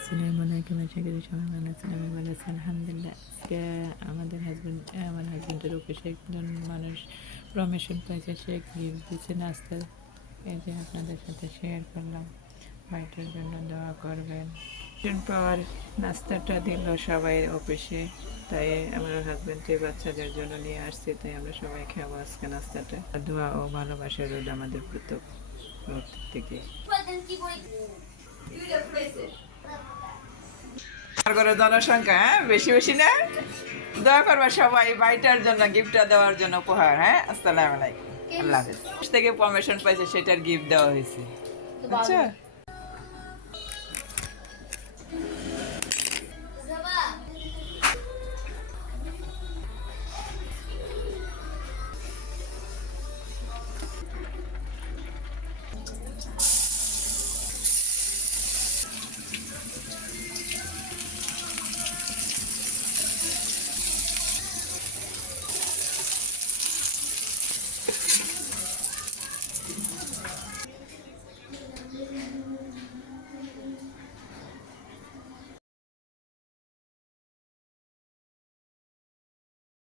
আসসালামাইকুম আশা করি সবাই ভালো আছেন আমি ভালো আছি আলহামদুলিল্লাহ আজকে আমার হাজবেন্ডের অফিসে একজন মানুষ প্রমোশন পাইছে সে গিফট দিচ্ছে নাস্তা এই যে আপনাদের সাথে শেয়ার করলাম ভাইটার জন্য দোয়া করবেন কিছুদিন পর নাস্তাটা দিল সবাই অফিসে তাই আমার হাজবেন্ডের বাচ্চাদের জন্য নিয়ে আসছে তাই আমরা সবাই খাবো আজকে নাস্তাটা দোয়া ও ভালোবাসা রইল আমাদের প্রত্যেক থেকে করে জনসংখ্যা বেশি বেশি না দোয়া করবা সবাই ভাইটার জন্য গিফটটা দেওয়ার জন্য উপহার আসসালামু আলাইকুম আল্লাহ হাফেজ থেকে পারমিশন পাইছে সেটার গিফট দেওয়া হয়েছে আচ্ছা